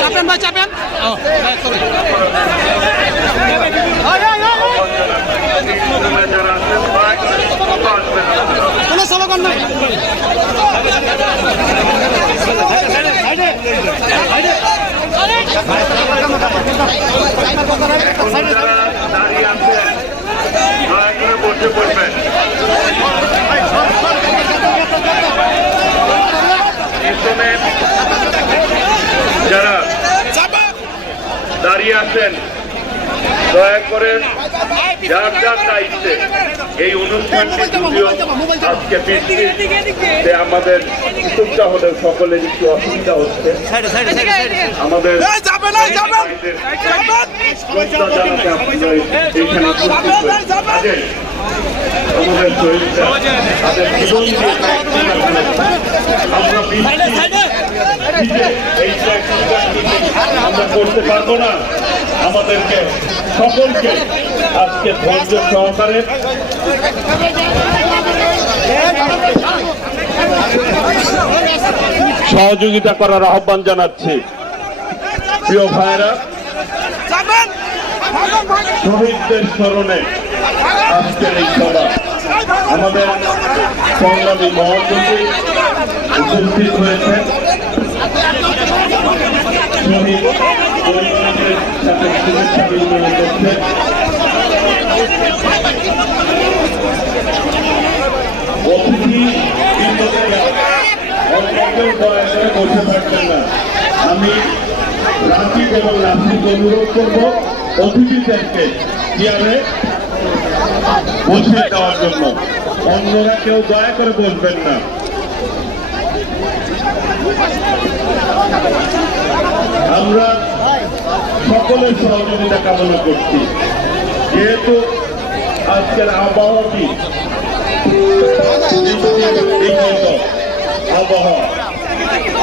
চাপেন ভাই চাপেন কোনো স্লোগান নাই যারা দাঁড়িয়ে আছেন দয়া করে বসে পড়বেন পিছনে যারা দাঁড়িয়ে আছেন। দয়া করে যার যার দায়িত্বে এই অনুষ্ঠানটি যদিও আজকে বৃষ্টিতে আমাদের সুবিধা হলেও সকলের একটু অসুবিধা হচ্ছে। আমাদের তাদের জীবন এই আমরা করতে পারব না। আমাদেরকে সকলকে আজকে ধৈর্য সহকারে সহযোগিতা করার আহ্বান জানাচ্ছি। প্রিয় ভাইরা শহীদদের স্মরণে আজকের এই সভা। আমাদের সংগ্রামী মহাসচিব উপস্থিত হয়েছেন। অতিথি বসে থাকবেন না আমি রাশি এবং রাশিকে অনুরোধ করব। অতিথিদেরকে চেয়ারে বসে দেওয়ার জন্য অন্যরা কেউ দয়া করে বসবেন না। আমরা সকলের সহযোগিতা কামনা করছি। যেহেতু আজকের আবহাওয়াটি আবহাওয়া।